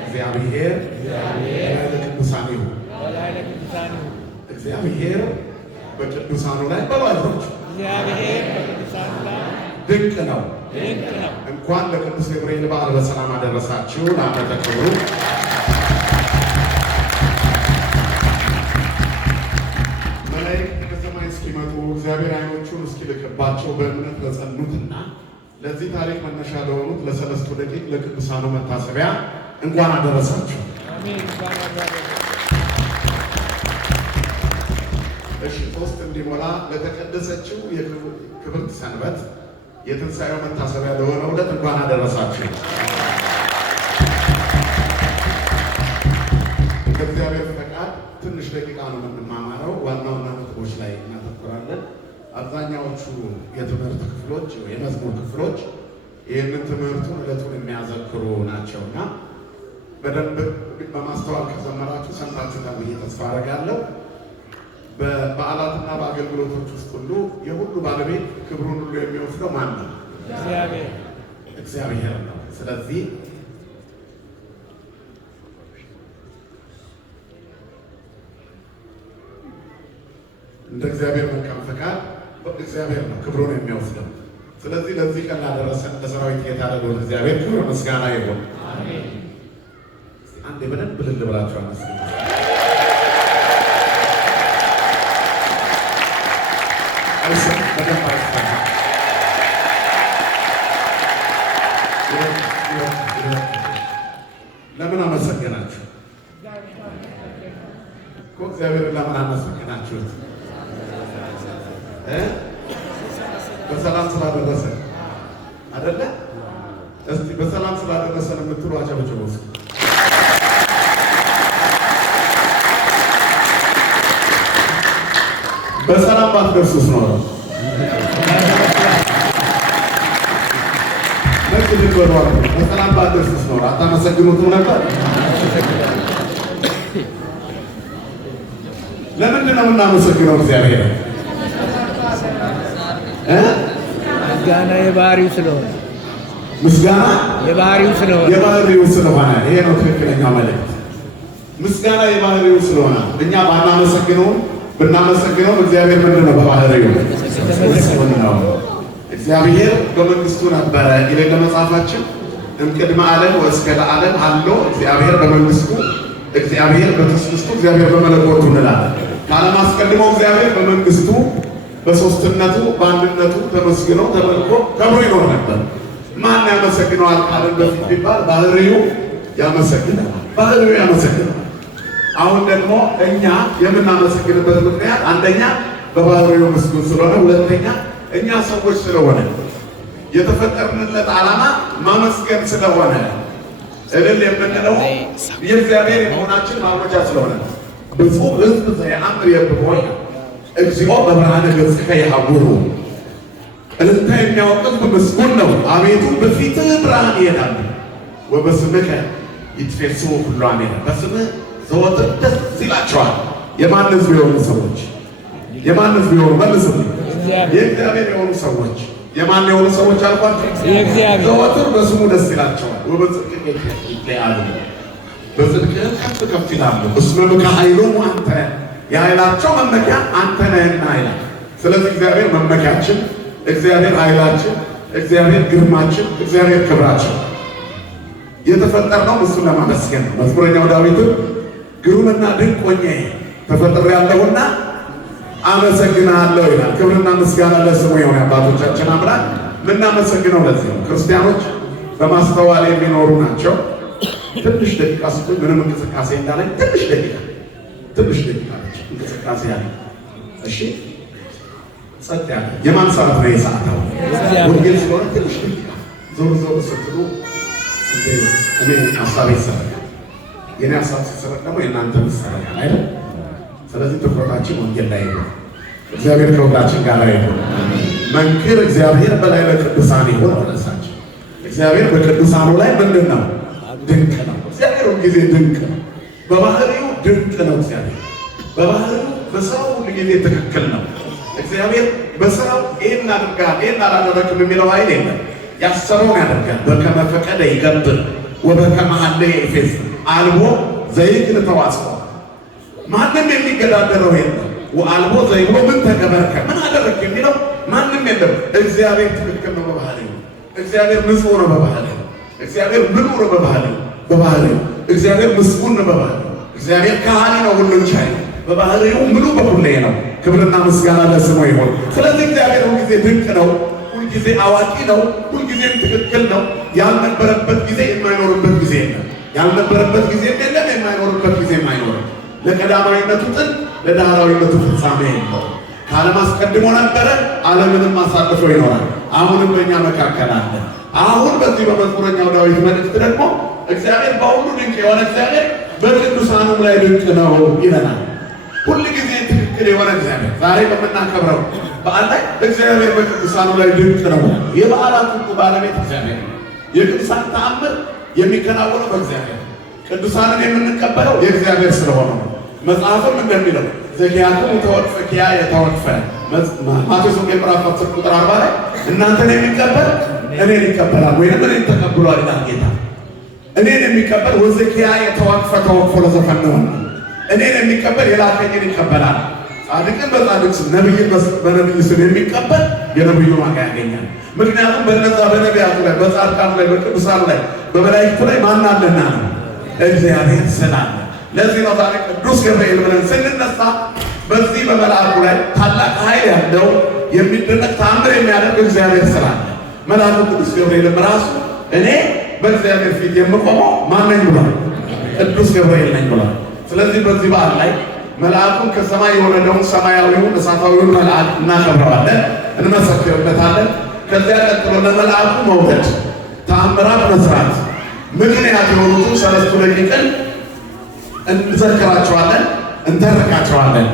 እግዚአብሔር ለቅዱሳኑ እግዚአብሔር በቅዱሳኑ ላይ በላይቶች ድንቅ ነው። እንኳን ለቅዱስ ገብርኤል በዓል በሰላም አደረሳችሁ። ለዓመተ ክብሩ መላእክት ከሰማይ እስኪመጡ እግዚአብሔር ዓይኖቹን እስኪልክባቸው በእምነት ለጸኑትና ለዚህ ታሪክ መነሻ ለሆኑት ለሰለስቱ ደቂቅ ለቅዱሳኑ መታሰቢያ እንኳን አደረሳችሁ። እሺ፣ ሶስት እንዲሞላ ለተቀደሰችው የክብርት ሰንበት የትንሣኤው መታሰቢያ ለሆነው ዕለት እንኳን አደረሳችሁ። ከእግዚአብሔር ፈቃድ ትንሽ ደቂቃ ነው የምንማማረው። ዋና ዋና ነጥቦች ላይ እናተኩራለን። አብዛኛዎቹ የትምህርት ክፍሎች የመዝሙር ክፍሎች ይህንን ትምህርቱን ዕለቱን የሚያዘክሩ ናቸውና በደንብ በማስተዋል ከዘመራችሁ ሰምታችሁታል ብዬ ተስፋ አደርጋለሁ። በበዓላትና በአገልግሎቶች ውስጥ ሁሉ የሁሉ ባለቤት ክብሩን ሁሉ የሚወስደው ማን ነው? እግዚአብሔር ነው። ስለዚህ እንደ እግዚአብሔር መልካም ፈቃድ እግዚአብሔር ነው ክብሩን የሚወስደው። ስለዚህ ለዚህ ቀን ላደረሰን ለሰራዊት ጌታ ለልዑል እግዚአብሔር ክብር ምስጋና ይሁን። አሜን። አንዴ በደንብ ልል ብላችሁ አመስግኑ። ለምን አመሰገናችሁ? እኮ እግዚአብሔርን ለምን አመሰገናችሁት? በሰላም ስላደረሰን አይደለ? እስቲ በሰላም ስላደረሰን የምትሉ አጨብጭቡ። በሰላም ባትደርሱስ ነው በሰላም ባትደርሱስ ነው አታመሰግኑትም ነበር? ለምንድን ነው የምናመሰግነው እግዚአብሔር? ምስጋና የባህሪው ስለሆነ ምስጋና የባህሪው ስለሆነ ይሄ ነው ትክክለኛው መልእክት። ምስጋና የባህሪው ስለሆነ እኛ ባናመሰግነውም ብናመሰግነው እግዚአብሔር ምንድን ነው? በባህሪው ነው። እግዚአብሔር በመንግስቱ ነበረ ይላል መጽሐፋችን። እምቅድመ ዓለም ወእስከ ለዓለም አሎ እግዚአብሔር በመንግስቱ፣ እግዚአብሔር በትስብእቱ፣ እግዚአብሔር በመለኮቱ እንላለን። ከዓለም አስቀድሞ እግዚአብሔር በመንግስቱ በሶስትነቱ በአንድነቱ ተመስግኖ ተመልኮ ከብሮ ይኖር ነበር። ማን ያመሰግነዋል ካለን በፊት ቢባል ባህሪው ያመሰግናል። አሁን ደግሞ እኛ የምናመሰግንበት ምክንያት አንደኛ በባህሪው ምስጉን ስለሆነ፣ ሁለተኛ እኛ ሰዎች ስለሆነ የተፈጠርንለት ዓላማ ማመስገን ስለሆነ እልል የምንለው የእግዚአብሔር የመሆናችን ማወጃ ስለሆነ ብፁዕ ሕዝብ ዘየአምር የብሖነ እግዚኦ በብርሃነ ገጽከ ይሐውሩ። እልልታ የሚያወቅ ሕዝብ ምስጉን ነው። አቤቱ በፊትህ ብርሃን ይሄዳሉ። ወበስምከ ይትፌስሑ ኩሉ አሜን። በስምህ ዘወትር ደስ ይላቸዋል። የማን ሕዝብ የሆኑ ሰዎች? የማን ሕዝብ የሆኑ መልሱልኝ። የእግዚአብሔር የሆኑ ሰዎች። የማን የሆኑ ሰዎች አልኳቸው? ዘወትር በስሙ ደስ ይላቸዋል። ወበጽድቅህ ይትለአሉ። በጽድቅህ ከፍ ከፍ ይላሉ። እስመ ብከ ኃይሎሙ አንተ፣ የኃይላቸው መመኪያ አንተ ነህና ይላል። ስለዚህ እግዚአብሔር መመኪያችን፣ እግዚአብሔር ኃይላችን፣ እግዚአብሔር ግርማችን፣ እግዚአብሔር ክብራችን። የተፈጠርነው እሱን ለማመስገን ነው። መዝሙረኛው ዳዊትም ግሩምና ድንቅ ሆኜ ተፈጥሬአለሁና አመሰግናለሁ ይላል። ክብርና ምስጋና ለስሙ የሆነ አባቶቻችን አምላክ ምናመሰግነው ለዚህ ነው። ክርስቲያኖች በማስተዋል የሚኖሩ ናቸው። ትንሽ ደቂቃ ስጡ። ምንም እንቅስቃሴ እንዳለኝ ትንሽ ደቂቃ ነች እንቅስቃሴ ያለ። እሺ ጸጥ ያለ የማን ሰዓት ነው? የሰዓት ነው ወንጌል ስለሆነ ትንሽ ደቂቃ ዞር ዞር ስትሉ እኔ ሀሳቤ ይሰረቃል። የኔ ሀሳብ ሲሰረቅ ደግሞ የእናንተ ይሰረቃል አይደል? ስለዚህ ትኩረታችን ወንጌል ላይ ነው። እግዚአብሔር ከሁላችን ጋር ይሁን። መንክር እግዚአብሔር በላይ ለቅዱሳን ይሁን። ወለሳችን እግዚአብሔር በቅዱሳኑ ላይ ምንድን ነው? ድንቅ ነው። እግዚአብሔር ሁልጊዜ ድንቅ ነው። በባህሪው ድንቅ ነው። እግዚአብሔር በባህሪው በስራው ሁልጊዜ ትክክል ነው። እግዚአብሔር በስራው ይህን አድርጋል ይህን አላደረግም የሚለው ኃይል የለም። ያሰበውን ያደርጋል። በከመ ፈቀደ ይገብር ወበከመ ሀለየ ኤፌዝ አልቦ ዘይክል ተዋስኦ ማንም የሚገዳደረው የለም። ወአልቦ ዘይብሎ ምን ተገበርከ ምን አደረክ የሚለው ማንም የለም። እግዚአብሔር ትክክል ነው በባህሪው። እግዚአብሔር ንጹሕ ነው በባህሪው። እግዚአብሔር ምሉዕ ነው በባህሪው። እግዚአብሔር ምስጉን ነው በባህሪው። እግዚአብሔር ካህኒ ነው፣ ሁሉን ቻይ ነው በባህሪው። ምሉዕ በሁሌ ነው። ክብርና ምስጋና ለስሙ ይሁን። ስለዚህ እግዚአብሔር ሁልጊዜ ድንቅ ነው፣ ሁልጊዜ አዋቂ ነው፣ ሁልጊዜም ትክክል ነው። ያልነበረበት ጊዜ የማይኖርበት ጊዜ የለም። ያልነበረበት ጊዜ የለም፣ የማይኖርበት ጊዜም አይኖርም። ለቀዳማዊነቱ ጥንት ለዳህራዊነቱ ፍጻሜ የለው። ከዓለም አስቀድሞ ነበረ፣ ዓለምንም አሳልፎ ይኖራል። አሁንም በእኛ መካከል አለ። አሁን በዚህ በመዝሙረኛው ዳዊት መልእክት ደግሞ እግዚአብሔር በሁሉ ድንቅ የሆነ እግዚአብሔር በቅዱሳኑም ላይ ድንቅ ነው ይለናል። ሁል ጊዜ ትክክል የሆነ እግዚአብሔር ዛሬ በምናከብረው በዓል ላይ እግዚአብሔር በቅዱሳኑ ላይ ድንቅ ነው። የበዓላት ሁሉ ባለቤት እግዚአብሔር ነው። የቅዱሳን ተአምር የሚከናወነው በእግዚአብሔር፣ ቅዱሳንን የምንቀበለው የእግዚአብሔር ስለሆነ ነው። መጽሐፍም እንደሚለው ዘኪያክሙ ተወድፈ ኪያየ ተወድፈ ማቴዎስ ወንጌል ምዕራፍ 10 ቁጥር 40 ላይ እናንተን የሚቀበል እኔን ይቀበላል ወይም እኔን ተቀብሏል ይላል ጌታ። እኔን የሚቀበል ወዘኪያየ ተወድፈ ተወድፎ ለዘፈነው እኔን የሚቀበል የላከኝን ይቀበላል። ጻድቅን በጻድቅ ስም ነቢይን በነቢይ ስም የሚቀበል የነቢዩን ዋጋ ያገኛል። ምክንያቱም በነዛ በነቢያቱ ላይ በጻድቃኑ ላይ በቅዱሳኑ ላይ በመላእክቱ ላይ ማን አለና ነው? እግዚአብሔር ስላለ። ለዚህ ነው ዛሬ ቅዱስ ገብርኤል ብለን ስንነሳ በዚህ በመልአኩ ላይ ታላቅ ኃይል ያለው የሚደነቅ ተአምር የሚያደርግ እግዚአብሔር ስላለ መልአኩ ቅዱስ ገብርኤልም ራሱ እኔ በእግዚአብሔር ፊት የምቆመው ማን ነኝ ብሏል? ቅዱስ ገብርኤል ነኝ ብሏል። ስለዚህ በዚህ በዓል ላይ መልአኩን ከሰማይ የወረደውን ሰማያዊውን እሳታዊውን መልአክ እናከብረዋለን፣ እንመሰክርበታለን። ከዚያ ቀጥሎ ለመልአኩ መውረድ ተአምራት መስራት ምክንያት የሆኑትን ሰለስቱ ደቂቅን እንዘክራቸዋለን፣ እንተርካቸዋለን።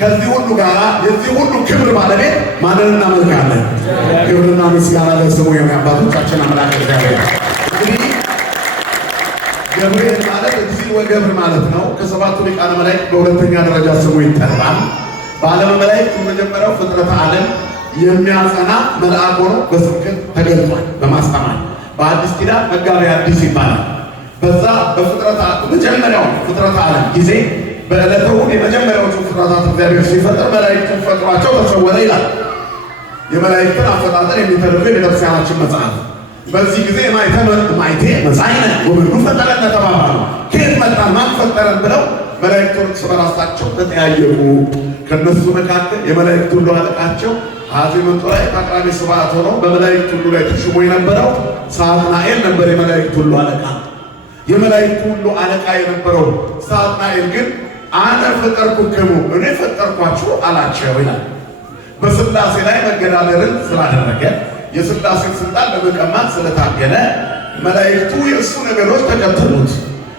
ከዚህ ሁሉ ጋር የዚህ ሁሉ ክብር ባለቤት ማንን እናመልካለን? ክብርና ምስጋና ለስሙ የሆነ አባቶቻችን አምላክ እግዚአብሔር። እንግዲህ ገብርኤል ማለት እግዚእ ወገብር ማለት ነው። ከሰባቱ ሊቃነ መላእክት በሁለተኛ ደረጃ ስሙ ይጠራል። በዓለመ መላእክት የመጀመሪያው ፍጥረተ ዓለም የሚያጸና መልአክ ሆኖ በስብከት ተገልጿል፣ በማስተማር በአዲስ ኪዳን መጋቤ ሐዲስ ይባላል። በዛ በፍጥረታ መጀመሪያው ፍጥረተ ዓለም ጊዜ በዕለተ እሑድ የመጀመሪያዎቹ ፍጥረታት እግዚአብሔር ሲፈጥር መላእክቱን ፈጥሯቸው ተሰወረ ይላል። የመላእክትን አፈጣጠር የሚተርክ የቤተክርስቲያናችን መጽሐፍ። በዚህ ጊዜ ማይቴ መጻእነ ወምድሩ ፈጠረነ ተባባሉ። ከየት መጣን ማን ፈጠረን ብለው መላእክቱን እርስ በራሳቸው ተጠያየቁ። ከነሱ መካከል የመላእክት ሁሉ አለቃቸው አፄ መንጦላዕት አቅራቢ ስብሐት ሆኖ በመላእክት ሁሉ ላይ ተሾሞ የነበረው ሳጥናኤል ነበር። የመላእክት ሁሉ አለቃ የመላእክት ሁሉ አለቃ የነበረው ሳጥናኤል ግን አነ ፈጠርኩክሙ እኔ ፈጠርኳችሁ አላቸው ይላል። በሥላሴ ላይ መገዳደርን ስላደረገ የሥላሴን ስልጣን ለመቀማት ስለታገለ መላእክቱ የእሱ ነገሮች ተከተሉት።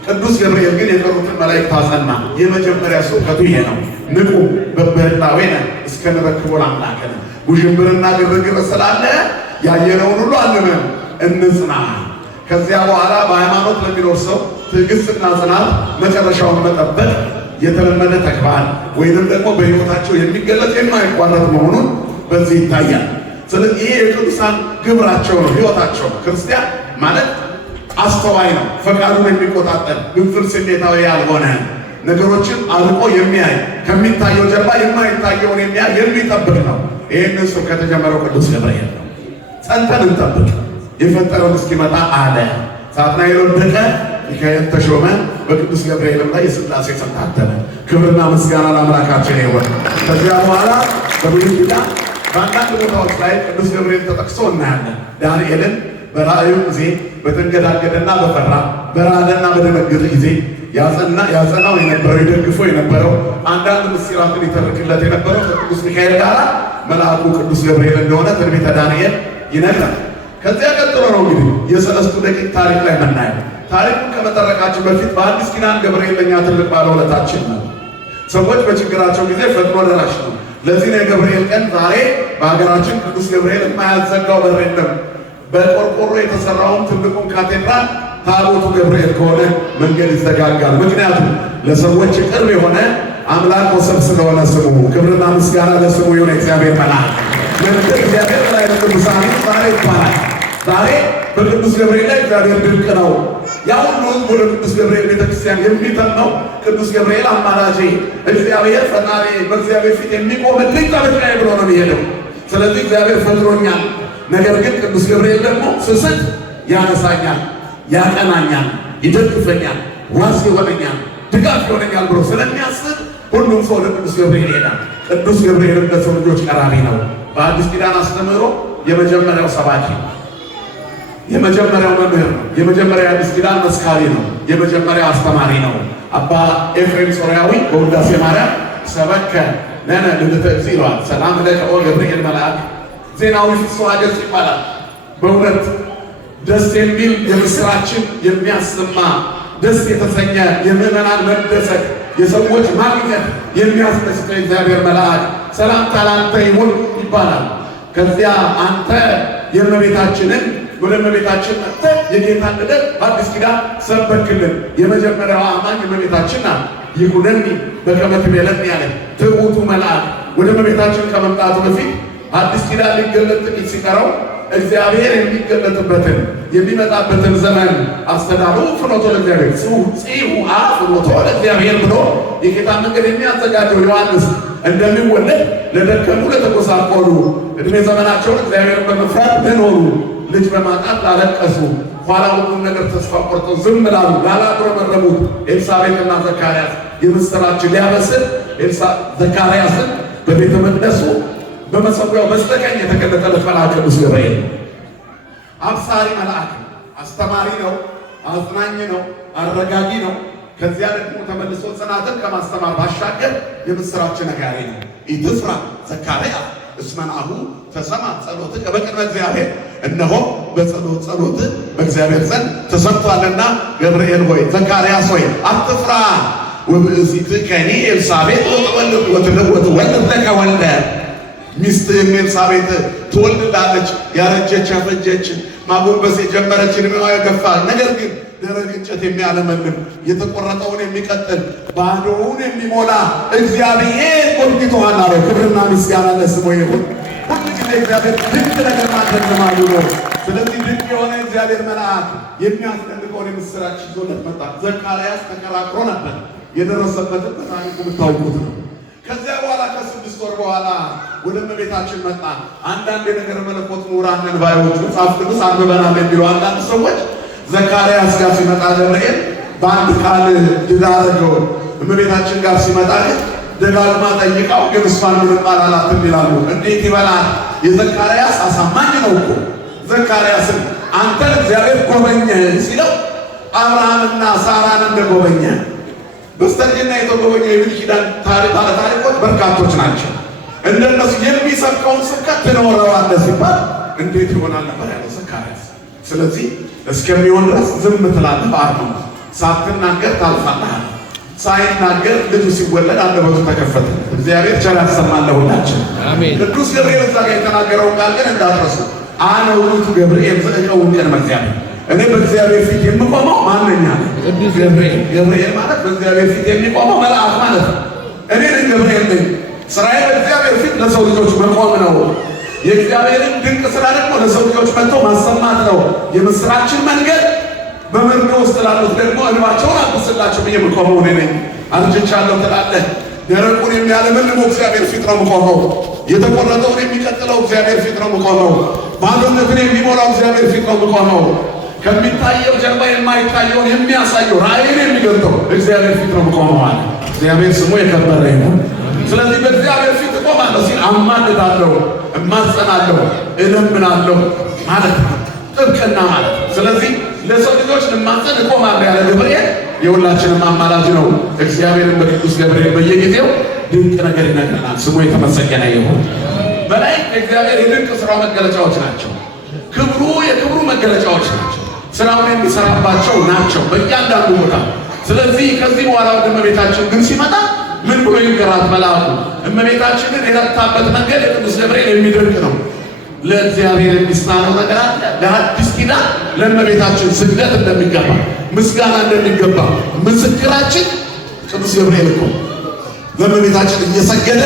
ቅዱስ ገብርኤል ግን የቀሩትን መላእክት አጸና። የመጀመሪያ ስብከቱ ይሄ ነው። ንቁ በበህላዌነ እስከ ንረክቦ ለአምላክነ። ውዥንብርና ግርግር ስላለ ያየነውን ሁሉ አንመን እንጽና። ከዚያ በኋላ በሃይማኖት ለሚኖር ሰው ትዕግስትና ጽናት መጨረሻውን መጠበቅ የተለመደ ተግባር ወይንም ደግሞ በሕይወታቸው የሚገለጥ የማይቋረጥ መሆኑን በዚህ ይታያል። ስለዚህ ይሄ የቅዱሳን ግብራቸው ነው፣ ሕይወታቸው። ክርስቲያን ማለት አስተዋይ ነው፣ ፈቃዱን የሚቆጣጠር ግንፍል ስሜታዊ ያልሆነ ነገሮችን አልቆ የሚያይ ከሚታየው ጀርባ የማይታየውን የሚያይ የሚጠብቅ ነው። ይህንን ስም ከተጀመረው ቅዱስ ገብርኤል ነው። ጸንተን እንጠብቅ። የፈጠረውን እስኪመጣ አለ። ሳጥናኤል ወደቀ፣ ሚካኤል ተሾመ፣ በቅዱስ ገብርኤልም ላይ የሥላሴ ስም ታተመ። ክብርና ምስጋና ለአምላካችን ይሁን። ከዚያ በኋላ በብሉይ ኪዳን በአንዳንድ ቦታዎች ላይ ቅዱስ ገብርኤል ተጠቅሶ እናያለን። ዳንኤልን በራእዩ ጊዜ በተንገዳገደና በፈራ በራደና በደነገጠ ጊዜ ያጸናው የነበረው ይደግፎ የነበረው አንዳንድ ምስጢራትን ይተርክለት የነበረው ከቅዱስ ሚካኤል ጋር መልአኩ ቅዱስ ገብርኤል እንደሆነ ትንቢተ ዳንኤል ይነግራል። ከዚያ ቀጥሎ ነው እንግዲህ የሰለስቱ ደቂቅ ታሪክ ላይ የምናየው። ታሪኩን ከመጠረቃችን በፊት በአዲስ ኪዳን ገብርኤል ለእኛ ትልቅ ባለውለታችን ነው። ሰዎች በችግራቸው ጊዜ ፈጥኖ ደራሽ ነው። ለዚህ ነው የገብርኤል ቀን ዛሬ በሀገራችን ቅዱስ ገብርኤል የማያዘጋው በር የለም። በቆርቆሮ የተሰራውን ትልቁን ካቴድራል ታቦቱ ገብርኤል ከሆነ መንገድ ይዘጋጋል። ምክንያቱም ለሰዎች ቅርብ የሆነ አምላክ ወሰብ ስለሆነ ስሙ። ክብርና ምስጋና ለስሙ የሆነ እግዚአብሔር መልአክ መንገድ እግዚአብሔር ላይ ለቅዱሳን ዛሬ ይባላል። ዛሬ በቅዱስ ገብርኤል ላይ እግዚአብሔር ድንቅ ነው። ያ ሁሉ ሕዝብ ወደ ቅዱስ ገብርኤል ቤተክርስቲያን የሚተመው ቅዱስ ገብርኤል አማላጄ፣ እግዚአብሔር ፈጣሪ፣ በእግዚአብሔር ፊት የሚቆምልኝ ጠበቃዬ ብሎ ነው የሚሄደው። ስለዚህ እግዚአብሔር ፈጥሮኛል፣ ነገር ግን ቅዱስ ገብርኤል ደግሞ ስስት ያነሳኛል፣ ያቀናኛል፣ ይደግፈኛል፣ ዋስ ይሆነኛል፣ ድጋፍ ይሆነኛል ብሎ ስለሚያስብ ሁሉም ሰው ወደ ቅዱስ ገብርኤል ይሄዳል። ቅዱስ ገብርኤል ለሰው ልጆች ቀራቢ ነው። በአዲስ ኪዳን አስተምህሮ የመጀመሪያው ሰባኪ፣ የመጀመሪያው መምህር ነው። የመጀመሪያው አዲስ ኪዳን መስካሪ ነው። የመጀመሪያው አስተማሪ ነው። አባ ኤፍሬም ሶርያዊ በውዳሴ ማርያም ሰበከ ለነ ልደተ እግዚእ ይለዋል። ሰላም ለከ ኦ ገብርኤል መልአክ። ዜናዊ ፍስሐ ገጽ ይባላል። በእውነት ደስ የሚል የምስራችን የሚያሰማ ደስ የተሰኘ የምዕመናን መደሰት የሰዎች ማግኘት የሚያስደስተው እግዚአብሔር መልአክ ሰላምታ ላንተ ይሁን ይባላል። ከዚያ አንተ የእመቤታችንን ወደ እመቤታችን መጥተህ የጌታን ልደት በአዲስ ኪዳን ሰበክልን። የመጀመሪያዋ አማኝ እመቤታችን ናት። ይኩነኒ በከመ ትቤለኒ ያለ ትሑቱ መልአክ ወደ እመቤታችን ከመምጣቱ በፊት አዲስ ኪዳን ሊገለጥ ጥቂት ሲቀረው እግዚአብሔር የሚገለጥበትን የሚመጣበትን ዘመን አስተዳሉ ፍኖቶ ለእግዚአብሔር ጽሑ ፍኖቶ ለእግዚአብሔር ብሎ የጌታ መንገድ የሚያዘጋጀው ዮሐንስ እንደሚወለድ ለደከሙ ለተጎሳቆሉ ዕድሜ ዘመናቸውን እግዚአብሔርን በመፍራት ለኖሩ ልጅ በማጣት ላለቀሱ ኋላ ሁሉም ነገር ተስፋ ቆርጠው ዝም ላሉ ላላጉረመረሙት ኤልሳቤጥና ዘካርያስ የምስራችን ሊያበስር ዘካርያስን በቤተ መቅደሱ በመሰዊያው በስተቀኝ የተገለጠለት መልአክ ቅዱስ ገብርኤል አብሳሪ መልአክ፣ አስተማሪ ነው፣ አጽናኝ ነው፣ አረጋጊ ነው። ከዚያ ደግሞ ተመልሶ ጽናትን ከማስተማር ባሻገር የምስራችን ነጋሪ ነው። ኢትፍራ ዘካርያስ እስመ ናሁ ተሰማ ጸሎትከ በቅድመ እግዚአብሔር፣ እነሆ ጸሎት በእግዚአብሔር ዘንድ ተሰምቷልና ገብርኤል ሆይ ዘካርያስ ሆይ አትፍራ። ወብእሲትከኒ ኤልሳቤጥ ወትወልድ ለከ ወልደ፣ ሚስትህም ኤልሳቤጥ ትወልዳለች። ያረጀች ያፈጀች ማጎንበስ የጀመረች ዕድሜዋ የገፋ ነገር ግን ደረቅ እንጨት የሚያለመልም የተቆረጠውን የሚቀጥል ባዶውን የሚሞላ እግዚአብሔር ጎብኝቶሃል አለው። ክብርና ምስጋና ለስሙ ይሁን። ሁሉ ጊዜ እግዚአብሔር ድንቅ ነገር ማድረግ ልማዱ ነው። ስለዚህ ድንቅ የሆነ እግዚአብሔር መልአክ የሚያስደንቀውን የምስራች ይዞለት መጣ። ዘካርያስ ተከራክሮ ነበር። የደረሰበትን በታሪኩ የምታውቁት ነው። ከዚያ በኋላ ከ6 ወር በኋላ ወደ እመቤታችን መጣ። አንዳንድ የነገረ መለኮት ምሁራን ባዮች መጽሐፍ ቅዱስ አንብበናል የሚሉ አንዳንድ ሰዎች ዘካርያስ ጋር ሲመጣ ገብርኤል በአንድ ቃል ድል አደረገው። እመቤታችን ጋር ሲመጣ ግን ደጋግማ ጠይቃው ግን እሷን ምንም አላላትም ይላሉ። እንዴት ይበላል? የዘካርያስ አሳማኝ ነው እኮ። ዘካርያስን አንተን እግዚአብሔር ጎበኘ ሲለው አብርሃምና ሳራን እንደጎበኘ በስተርጅና የተጎበኘ የብሉይ ኪዳን ታሪኮች በርካቶች ናቸው። እንደነሱ የሚሰብከውን ስብከት ትኖረዋለህ ሲባል እንዴት ይሆናል ነበር ያለው ዘካርያስ። ስለዚህ እስከሚሆን ድረስ ዝም ትላለህ፣ በአርኑ ሳትናገር ታልፋለህ። ሳይናገር ልጁ ሲወለድ አንደበቱ ተከፈተ። እግዚአብሔር ቸር ያሰማን ለሁላችን አሜን። ቅዱስ ገብርኤል እዛ ጋር የተናገረውን ቃል ግን እንዳትረሱ። አነ ውእቱ ገብርኤል ዘእቀውም ቅድመ እግዚአብሔር፣ እኔ በእግዚአብሔር ፊት የምቆመው ማንኛ ቅዱስ ገብርኤል። ገብርኤል ማለት በእግዚአብሔር ፊት የሚቆመው መልአክ ማለት ነው። እኔ ነኝ ገብርኤል ነኝ። ስራዬ በእግዚአብሔር ፊት ለሰው ልጆች መቆም ነው። የእግዚአብሔርን ድንቅ ስራ ደግሞ ለሰው ልጆች መጥቶ ማሰማት ነው። የምስራችን መንገድ በመርዶ ውስጥ ላሉት ደግሞ እንባቸውን አብስላቸው ብዬ የምቆመው እኔ ነኝ። አርጅቻለሁ ትላለህ። ደረቁን የሚያለመልመው እግዚአብሔር ፊት ነው የምቆመው። የተቆረጠውን የሚቀጥለው እግዚአብሔር ፊት ነው የምቆመው። ባዶነትን የሚሞላው እግዚአብሔር ፊት ነው የምቆመው። ከሚታየው ጀርባ የማይታየውን የሚያሳየው ራእይን የሚገልጠው እግዚአብሔር ፊት ነው የምቆመው አለ። እግዚአብሔር ስሙ የከበረ ይሁን። ስለዚህ በእግዚአብሔር ፊት እቆማለሁ ሲል አማልዳለሁ፣ እማጸናለሁ፣ እለምናለሁ ማለት ነው። ጥብቅና ማለት ነው። ስለዚህ ለሰው ልጆች ልማጸን እቆማለሁ ያለ ገብርኤል የሁላችንም አማላጅ ነው። እግዚአብሔርን በቅዱስ ገብርኤል በየጊዜው ድንቅ ነገር ይነግረናል። ስሙ የተመሰገነ ይሁን። በላይ እግዚአብሔር የድንቅ ስራው መገለጫዎች ናቸው። ክብሩ የክብሩ መገለጫዎች ናቸው። ስራውን የሚሰራባቸው ናቸው በእያንዳንዱ ቦታ። ስለዚህ ከዚህ በኋላ ወደ እመቤታችን ግን ሲመጣ ምን ብሎ ይንገራት መልአኩ? እመቤታችንን የረታበት መንገድ የቅዱስ ገብርኤል የሚደንቅ ነው። ለእግዚአብሔር የሚሳነው ነገር አለ? ለአዲስ ኪዳን ለእመቤታችን ስግደት እንደሚገባ ምስጋና እንደሚገባ ምስክራችን ቅዱስ ገብርኤል እኮ ለእመቤታችን እየሰገደ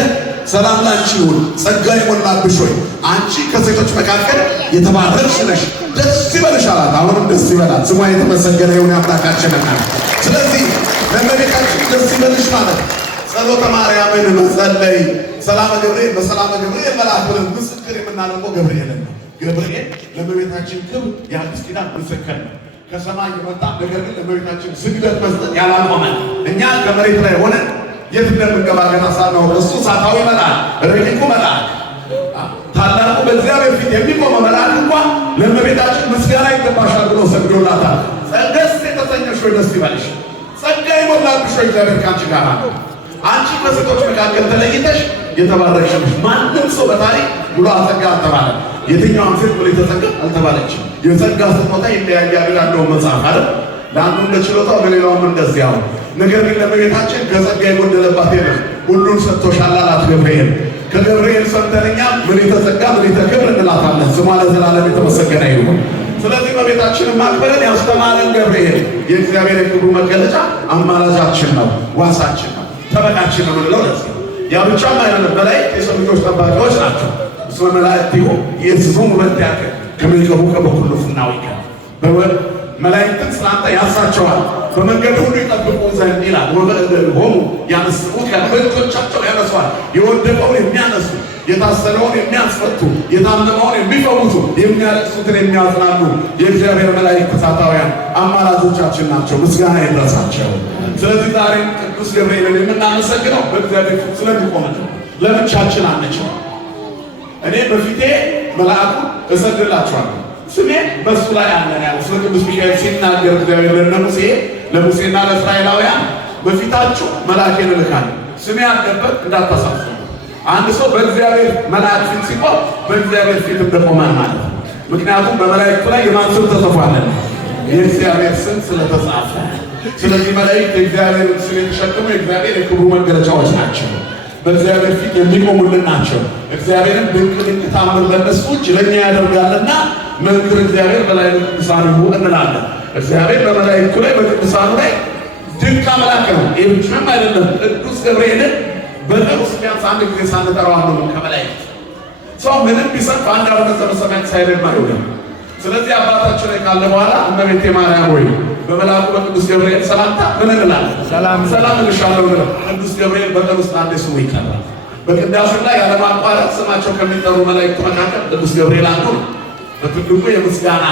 ሰላም ላንቺ ይሁን፣ ጸጋ የሞላብሽ ሆይ አንቺ ከሴቶች መካከል የተባረክሽ ነሽ፣ ደስ ይበልሽ አላት። አሁንም ደስ ይበላት፣ ስሟ የተመሰገነ ይሁን አምላካችን እናት። ስለዚህ ለእመቤታችን ደስ ይበልሽ ማለት ጸሎተ ማርያምን መጸለይ፣ ሰላመ ገብርኤል በሰላመ ገብርኤል መልአክ ብለን ምስክር የምናደርገው ገብርኤልን ነው። ገብርኤል ለእመቤታችን ክብር የአዲስ ኪዳን ምስክር ነው። ከሰማይ የመጣ ነገር ግን ለእመቤታችን ስግደት መስጠት ያላቆመ እኛ ከመሬት ላይ ሆነን የት እንደምንገባ ገና ሳናውቅ እሱ እሳታዊ መልአክ፣ ረቂቁ መልአክ፣ ታላቁ በእግዚአብሔር ፊት የሚቆመው መልአክ እንኳን ለእመቤታችን ምስጋና ይገባሻል ብሎ ሰግዶላታል። ደስ የተሰኘሽ ሆይ ደስ ይበልሽ፣ ጸጋ የሞላብሽ ሆይ እግዚአብሔር ከአንቺ ጋር ነው። አንቺ ከሴቶች መካከል ተለይተሽ የተባረክሽ ነሽ። ማንም ሰው በታሪክ ብሎ ጸጋ አልተባለም። የትኛውም ሴት ብሎ የተጸጋ አልተባለችም። የጸጋ ስጦታ ይለያያል ያለው መጽሐፍ አይደል? ለአንዱ እንደ ችሎታው ለሌላውም እንደዚያው። ነገር ግን ለእመቤታችን ከጸጋ የጎደለባት የለም። ሁሉን ሰጥቶሻል አላት ገብርኤል። ከገብርኤል ሰምተን እኛ ምልዕተ ጸጋ ምልዕተ ክብር እንላታለን። ስሟ ለዘላለም የተመሰገነ ይሁን። ስለዚህ እመቤታችንን ማክበርን ያስተማረን ገብርኤል የእግዚአብሔር የክብሩ መገለጫ አማላጃችን ነው፣ ዋሳችን ነው፣ ጠበቃችን ነው የምንለው ለዚህ። ያ ብቻም አይደለም፣ መላእክት የሰው ልጆች ጠባቂዎች ናቸው። እስመ መላእክቲሁ ይእዝዙሙ በእንቲአከ ከመ ይቀቡከ በኩሉ ፍናዊከ። መላእክትን ስላንተ ያሳቸዋል፣ በመንገድ ሁሉ ይጠብቁ ዘንድ ይላል። ወበእዴሆሙ ያነስኡከ፣ በእጆቻቸው ያነሷል። የወደቀውን የሚያነሱ፣ የታሰረውን የሚያስፈቱ፣ የታመመውን የሚፈውሱ፣ የሚያለቅሱትን የሚያጽናኑ የእግዚአብሔር መላእክት እሳታውያን አማላጆቻችን ናቸው። ምስጋና ይድረሳቸው። ስለዚህ ዛሬ ቅዱስ ገብርኤልን የምናመሰግነው በእግዚአብሔር ፊት ስለሚቆም ነው። ለብቻችን አንችል። እኔ በፊቴ መልአኩን እሰድላችኋለሁ፣ ስሜ በሱ ላይ አለ ያለው ስለ ቅዱስ ሚካኤል ሲናገር እግዚአብሔር ለሙሴና ለእስራኤላውያን በፊታችሁ መልአኬን እልካለሁ፣ ስሜ ያለበት እንዳታሳፍሩ። አንድ ሰው በእግዚአብሔር መልአክ ፊት ሲቆም በእግዚአብሔር ፊት እንደቆመ ማለት ነው። ምክንያቱም በመላእክቱ ላይ የማን ስም ተጽፏልና? የእግዚአብሔር ስም ስለተጻፈ። ስለዚህ መላእክት የእግዚአብሔር ስም የተሸከሙ የእግዚአብሔር የክብሩ መገለጫዎች ናቸው። በእግዚአብሔር ፊት የሚቆሙልን ናቸው። እግዚአብሔርን ድንቅ ድንቅ ታምር በእነሱ እጅ ለእኛ ያደርጋልና መንክር እግዚአብሔር በላይ ቅዱሳኑ እንላለን። እግዚአብሔር በመላእክቱ ላይ በቅዱሳኑ ላይ ድንቅ አምላክ ነው። ይህ ብቻም አይደለም። ቅዱስ ገብርኤልን በቀን ውስጥ ቢያንስ አንድ ጊዜ ሳንጠራው አንዱም ከመላእክት ሰው ምንም ቢሰጥ አንድ አቡነ ዘበሰማያት ሳይደግም አይውልም። ስለዚህ አባታችን ላይ ካለ በኋላ እመቤቴ ማርያም ሆይ በመልአኩ በቅዱስ ገብርኤል ሰላምታ ምን እንላለን? ሰላም እልሻለሁ ብለው ቅዱስ ገብርኤል በቀን ውስጥ አንዴ ስሙ ይጠራል። በቅዳሴ ላይ ያለማቋረጥ ስማቸው ከሚጠሩ መላእክት መካከል ቅዱስ ገብርኤል አንዱ ነው። በትልቁ የምስጋና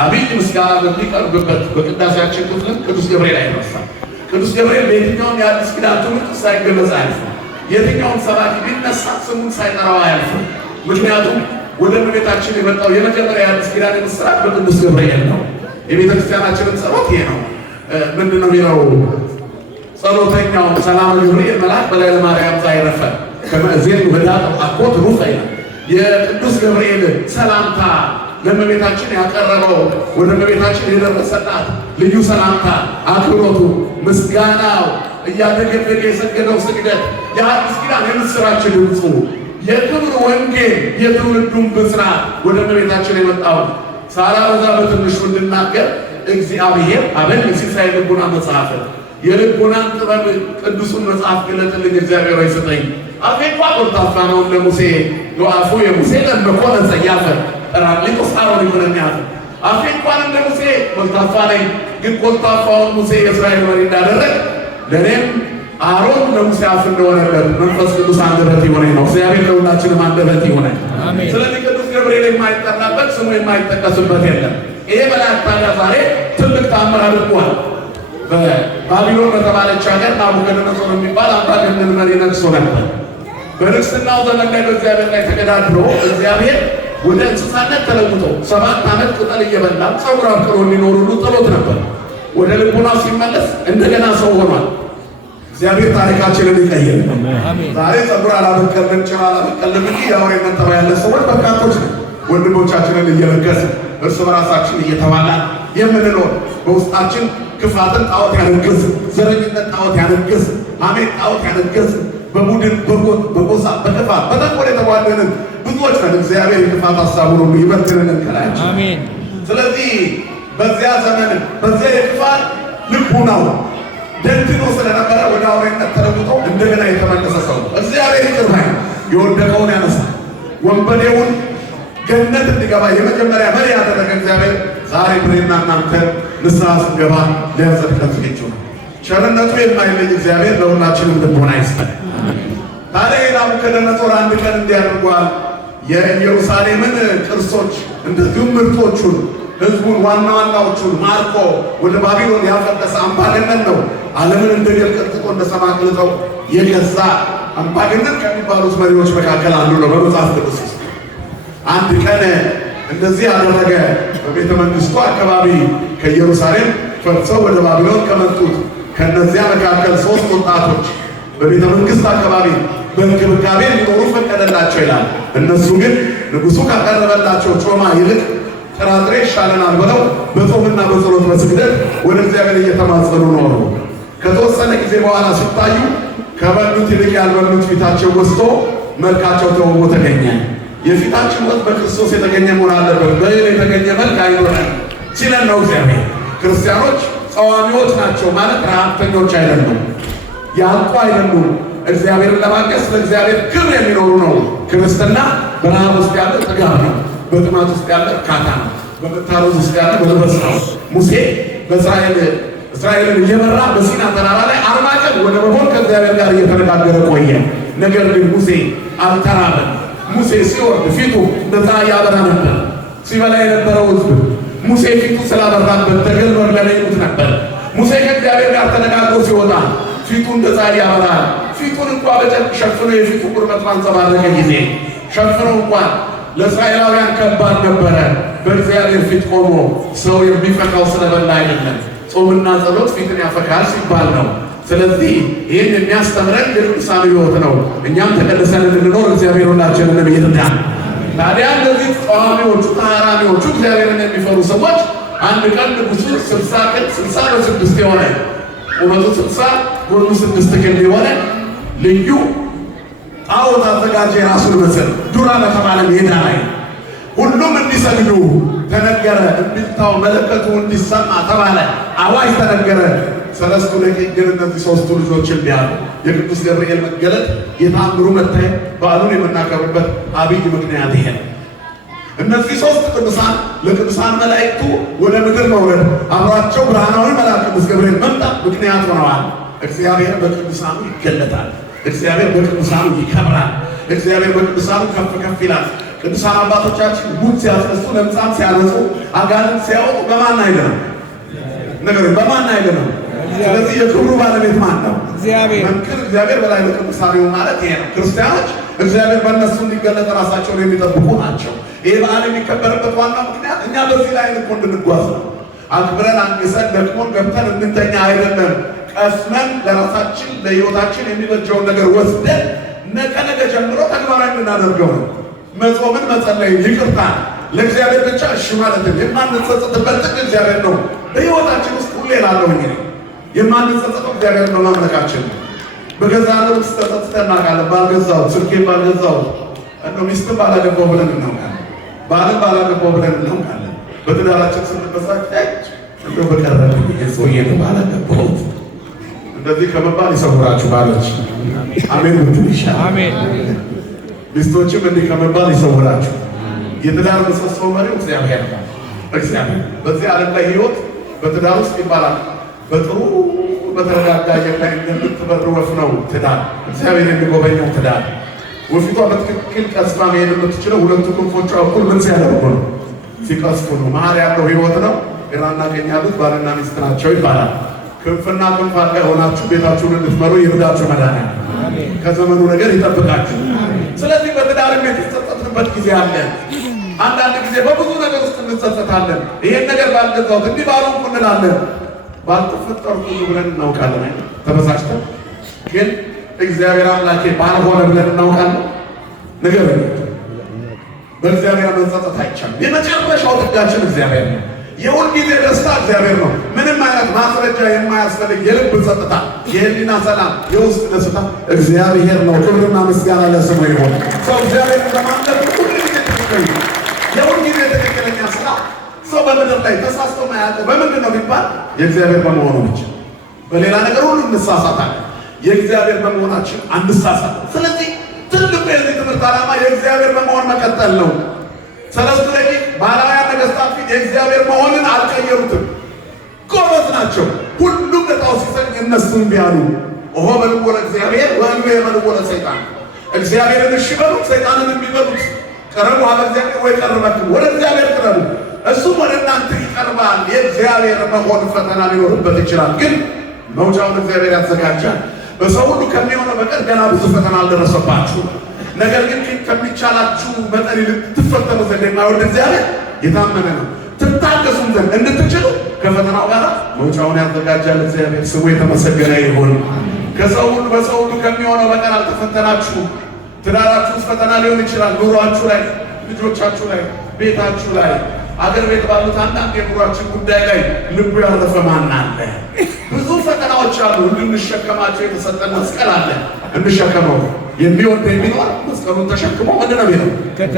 አብይ ምስጋና በሚቀርብበት በቅዳሴያችን ክፍል ቅዱስ ገብርኤል አይረሳም። ቅዱስ ገብርኤል በየትኛውም የአዲስ ኪዳን ትምህርት ሳይገለጽ አያልፍም። የትኛውም ሰባኪ ቢነሳ ስሙን ሳይጠራው አያልፍም። ምክንያቱም ወደ እመቤታችን የመጣው የመጀመሪያ የአዲስ ኪዳን ምስራች በቅዱስ ገብርኤል ነው። የቤተ ክርስቲያናችንን ጸሎት ይሄ ነው። ምንድን ነው የሚለው? ጸሎተኛው ሰላም ገብርኤል መልአክ በላይ ለማርያም ዛይረፈ ከመእዜን ወዳ አኮት ሩፈ ይላል። የቅዱስ ገብርኤል ሰላምታ ለእመቤታችን ያቀረበው ወደ እመቤታችን የደረሰላት ልዩ ሰላምታ፣ አክብሮቱ፣ ምስጋናው እያደገደገ የሰገደው ስግደት የአዲስ ኪዳን የምስራች ድምፁ የክብር ወንጌል የትውልዱን ብስራት ወደ እመቤታችን የመጣው ሳራ በዛ በትንሹ እንድናገር እግዚአብሔር አበል ሲሳይ ልቡና መጽሐፍ የልቡናን ጥበብ ቅዱሱን መጽሐፍ ግለጥልኝ እግዚአብሔር አይሰጠኝ። አፌ እንኳ ቆልጣፋ ነው ለሙሴ ዮአፉ የሙሴ ለመኮነ ጸያፈ ጰራቅሊጦስ አሮን ይሆነኛል። አፌ እንኳን እንደ ሙሴ ቆልጣፋ ነኝ፣ ግን ቆልጣፋውን ሙሴ የእስራኤል መሪ እንዳደረግ ለእኔም አሮን ለሙሴ አፍ እንደሆነለት መንፈስ ቅዱስ አንደበት ይሆነኝ ነው። እግዚአብሔር ለሁላችንም አንደበት ይሆነኝ። ስለዚህ ቅዱስ ገብርኤል የማይጠራበት ስሙ የማይጠቀስበት የለም። ይሄ መልአክ ታዲያ ዛሬ ትልቅ ተአምር አድርጓል። በባቢሎን በተባለች ሀገር ናቡከደነጾር የሚባል አምባገነን መሪ ነግሶ ነበር። በንግሥናው ዘመን ላይ በእግዚአብሔር ላይ ተገዳድሮ እግዚአብሔር ወደ እንስሳነት ተለውጦ 7 ዓመት ቅጠል እየበላ ፀጉር አብቅሎ እንዲኖር ሁሉ ጥሎት ነበር። ወደ ልቡና ሲመለስ እንደገና ሰው ሆኗል። እግዚአብሔር ታሪካችንን ይቀይር። ዛሬ ፀጉር አላበቀልንም፣ ጭራ አላበቀልንም እንጂ የአውሬነት ጠባይ ያለ ሰዎች በርካቶች ነው። ወንድሞቻችንን እየለገስን እርስ በራሳችን እየተባላን የምንኖር በውስጣችን ክፋትን ጣዖት ያነግስ፣ ዘረኝነት ጣዖት ያነግስ፣ ሐሜት ጣዖት ያነግስ፣ በቡድን በጎጥ በጎሳ በክፋት በተንኮል የተዋደንን ብዙዎች ነን። እግዚአብሔር የክፋት ሀሳቡን ሁሉ ይበትንልን ከላያችን። አሜን። ስለዚህ በዚያ ዘመን በዚያ የክፋት ልቡናው ደንግጦ ስለነበረ ወደ አውሬነት ተለውጦ እንደገና የተመለሰ ሰው ነው። እግዚአብሔር ይቅር ባይ የወደቀውን ያነሳል። ወንበዴውን ገነት እንዲገባ የመጀመሪያ መሪ ያደረገ እግዚአብሔር ዛሬ እኔና እናንተ ንስሐ ስንገባ ሊያጸድቀን ዝግጁ ነው። ቸርነቱ የማይለይ እግዚአብሔር ለሁላችንም ልቦና ይስጠን። ታዲያ ናቡከደነፆር አንድ ቀን እንዲያደርጓል የኢየሩሳሌምን ቅርሶች እንደዚሁም ምርቶቹን ህዝቡን ዋና ዋናዎቹን ማርኮ ወደ ባቢሎን ያፈለሰ አምባገነን ነው። ዓለምን እንደ ገል ቀጥቅጦ እንደ ሰም አቅልጦ የገዛ አምባገነን ከሚባሉት መሪዎች መካከል አንዱ ነው በመጽሐፍ ቅዱስ ውስጥ። አንድ ቀን እንደዚህ ያደረገ በቤተ መንግስቱ አካባቢ ከኢየሩሳሌም ፈርሰው ወደ ባቢሎን ከመጡት ከነዚያ መካከል 3 ወጣቶች በቤተ መንግስት አካባቢ በእንክብካቤ ሊኖሩ ፈቀደላቸው ይላል። እነሱ ግን ንጉሱ ካቀረበላቸው ጮማ ይልቅ ጥራጥሬ ይሻለናል ብለው በጾምና በጸሎት በስግደት ወደ እግዚአብሔር እየተማጸኑ ኖሩ። ከተወሰነ ጊዜ በኋላ ሲታዩ ከበሉት ይልቅ ያልበሉት ፊታቸው ወስቶ መልካቸው ተውቦ ተገኘ። የፊታችን ወጥ በክርስቶስ የተገኘ መሆን አለበት፣ በእህል የተገኘ መልክ አይኖረን ሲለን ነው እግዚአብሔር። ክርስቲያኖች ጸዋሚዎች ናቸው ማለት ረሃብተኞች አይደሉም፣ ያልቁ አይደሉም። እግዚአብሔርን ለማገዝ ለእግዚአብሔር ክብር የሚኖሩ ነው። ክርስትና በረሃብ ውስጥ ያለ ጥጋብ ነው። በጥማት ውስጥ ያለ እርካታ ነው። በመታረዝ ውስጥ ያለ መልበስ ነው። ሙሴ እስራኤልን እየመራ በሲና ተራራ ላይ 40 ቀን ወደ መሆን ከእግዚአብሔር ጋር እየተነጋገረ ቆየ። ነገር ግን ሙሴ አልተራበም። ሙሴ ሲወርድ ፊቱ እንደ ፀሐይ ያበራ ነበር። ሲበላ የነበረው ሕዝብ ሙሴ ፊቱ ስላበራበት ተገልሎ ለሌሉት ነበር። ሙሴ ከእግዚአብሔር ጋር ተነጋግሮ ሲወጣ ፊቱ እንደ ፀሐይ ያበራል። ፊቱን እንኳን በጨርቅ ሸፍኖ የፊቱ ቁርበት ባንጸባረቀ ጊዜ ሸፍኖ እንኳን ለእስራኤላውያን ከባድ ነበረ። በእግዚአብሔር ፊት ቆሞ ሰው የሚፈካው ስለበላ አይደለም፣ ጾምና ጸሎት ፊትን ያፈካል ሲባል ነው። ስለዚህ ይህን የሚያስተምረን የቅዱሳን ሕይወት ነው። እኛም ተቀድሰን እንድንኖር እግዚአብሔር ሁላችንንም ይርዳን። ታዲያ እነዚህ ጸዋሚዎቹ ተሃራሚዎቹ እግዚአብሔርን የሚፈሩ ሰዎች አንድ ቀን ንጉሡ 60 ቀን 60 በ6 የሆነ ቁመቱ 60 ጎኑ 6 ክንድ የሆነ ልዩ ጣዖት አዘጋጀ። የራሱን ምስል ዱራ በተባለ ሜዳ ላይ ሁሉም እንዲሰግዱ ተነገረ። እምቢልታው መለከቱ እንዲሰማ ተባለ። አዋጅ ተነገረ። 3 ደቂቅ ግን እነዚህ 3ቱ ልጆች እንዲያሉ የቅዱስ ገብርኤል መገለጥ የታምሩ መታየት በዓሉን የምናከብርበት አብይ ምክንያት ይሄ ነው። እነዚህ 3 ቅዱሳን ለቅዱሳን መላእክቱ ወደ ምድር መውረድ አብሯቸው ብርሃናዊ መልአክ ቅዱስ ገብርኤል መምጣት ምክንያት ሆነዋል። እግዚአብሔር በቅዱሳኑ ይገለጣል። እግዚአብሔር በቅዱሳኑ ይከብራል። እግዚአብሔር በቅዱሳኑ ከፍ ከፍ ይላል። ቅዱሳን አባቶቻችን ሙት ሲያስነሱ፣ ለምጻም ሲያነጹ፣ አጋንንት ሲያወጡ በማን ኃይል ነው? ነገር በማን ኃይል ነው? ስለዚህ የክብሩ ባለቤት ማን ነው? እግዚአብሔር። መንክር እግዚአብሔር በላይ ለቅዱሳን ይሁን ማለት ይሄ ነው። ክርስቲያኖች እግዚአብሔር በእነሱ እንዲገለጥ ራሳቸውን የሚጠብቁ ናቸው። ይህ በዓል የሚከበርበት ዋና ምክንያት እኛ በዚህ ላይ እኮ እንድንጓዝ ነው። አክብረን አንግሰን ደክሞን ገብተን እንድንተኛ አይደለም። ቀስመን ለራሳችን ለሕይወታችን የሚበጀውን ነገር ወስደን ከነገ ጀምሮ ተግባራዊ እንድናደርገው ነው። መጾምን፣ መጸለይ፣ ይቅርታ ለእግዚአብሔር ብቻ እሺ ማለትን የማንጸጸትበት ጥግ እግዚአብሔር ነው። በሕይወታችን ውስጥ ሁሌ ላለሁ የማንጸጸተው እግዚአብሔርን በማምለካችን ነው። በገዛ ልብስ ተጸጽተን እናውቃለን። ባልገዛው ስልኬን ባልገዛው እንደው ሚስትን ባላገባው ብለን እናውቃለን። ባልን ባላገባው ብለን እናውቃለን። በትዳራችን ስንበሳጭ እንደው በቀረብኝ የሰውዬን ባላገባሁት እንደዚህ ከመባል ይሰውራችሁ ባሎች፣ አሜን ብትሉ ይሻላል። አሜን። ሚስቶችም እንዲህ ከመባል ይሰውራችሁ። የትዳር ምሰሶ መሪው እግዚአብሔር ነው። እግዚአብሔር በዚህ ዓለም ላይ ሕይወት በትዳር ውስጥ ይባላል። በጥሩ በተረጋጋ አየር ላይ እንደምትበር ወፍ ነው ትዳር። እግዚአብሔር የሚጎበኘው ትዳር ወፊቷ በትክክል ቀስፋ መሄድ የምትችለው ሁለቱ ክንፎቿ እኩል ምን ሲያደርጉ ነው? ሲቀስፉ ነው። መሀል ያለው ሕይወት ነው። ግራና ቀኝ ያሉት ባልና ሚስት ናቸው ይባላል። ክንፍና ክንፍ አልጋ ሆናችሁ ቤታችሁን እንድትመሩ ይርዳችሁ መድኃኒዓለም። ከዘመኑ ነገር ይጠብቃችሁ። ስለዚህ በትዳርም የተጸጸትንበት ጊዜ አለ። አንዳንድ ጊዜ በብዙ ነገር ውስጥ እንጸጸታለን። ይሄን ነገር ባልገዛሁት እንዲህ ባልሆንኩ እንላለን። ባልተፈጠርኩ ብለን እናውቃለን። አይደል? ተበሳጭተን ግን እግዚአብሔር አምላኬ ባልሆነ ብለን እናውቃለን። ነገር በእግዚአብሔር መጸጸት አይቻልም። የመጨረሻው ጥጋችን እግዚአብሔር ነው። የሁል ጊዜ ደስታ እግዚአብሔር ነው። ምንም አይነት ማስረጃ የማያስፈልግ የልብ ጸጥታ፣ የህሊና ሰላም፣ የውስጥ ደስታ እግዚአብሔር ነው። ክብርና ምስጋና ለስሙ ይሁን። ሰው እግዚአብሔር ለማምለክ ሁሉ ጊዜ ትክክል ነው። የሁል ጊዜ ትክክለኛ ስራ ሰው በምድር ላይ ተሳስቶ ማያውቀው በምንድን ነው ቢባል የእግዚአብሔር በመሆኑ ብቻ። በሌላ ነገር ሁሉ እንሳሳታለን። የእግዚአብሔር በመሆናችን አንሳሳትም። ስለዚህ ትልቁ የዚህ ትምህርት ዓላማ የእግዚአብሔር በመሆን መቀጠል ነው። ሰለስቱ ደቂቅ ባላውያን ነገሥታት ፊት የእግዚአብሔር መሆንን አልቀየሩትም። ጎበዝ ናቸው። ሁሉም ለጣዖት ሲሰግድ እነሱ እምቢ አሉ። ኦሆ በልቦ ለእግዚአብሔር ወእንቤ በልቦ ለሰይጣን። እግዚአብሔርን እሺ በሉት፣ ሰይጣንን እምቢ በሉት። ቀረቡ ሀበ እግዚአብሔር ወይ ቀርባችሁ ወደ እግዚአብሔር ቅረቡ፣ እሱም ወደ እናንተ ይቀርባል። የእግዚአብሔር መሆን ፈተና ሊኖርበት ይችላል፣ ግን መውጫውን እግዚአብሔር ያዘጋጃል። በሰው ሁሉ ከሚሆነው በቀር ገና ብዙ ፈተና አልደረሰባችሁ። ነገር ግን ከሚቻላችሁ መጠን ይልቅ ትፈተኑ ዘንድ የማይወድ እግዚአብሔር የታመነ ነው። ትታገሱም ዘንድ እንድትችሉ ከፈተናው ጋር መውጫውን ያዘጋጃል እግዚአብሔር። ስሙ የተመሰገነ ይሁን። ከሰው ሁሉ በሰው ሁሉ ከሚሆነው በቀር አልተፈተናችሁም። ትዳራችሁ ውስጥ ፈተና ሊሆን ይችላል። ኑሯችሁ ላይ፣ ልጆቻችሁ ላይ፣ ቤታችሁ ላይ፣ አገር ቤት ባሉት አንዳንድ የኑሯችን ጉዳይ ላይ ልቡ ያረፈ ማን አለ? ብዙ ፈተናዎች አሉ። እንድንሸከማቸው የተሰጠን መስቀል አለ። እንሸከመው። የሚወድ የሚኖር መስቀሉን ተሸክሞ ምንድን ነው የሚለው?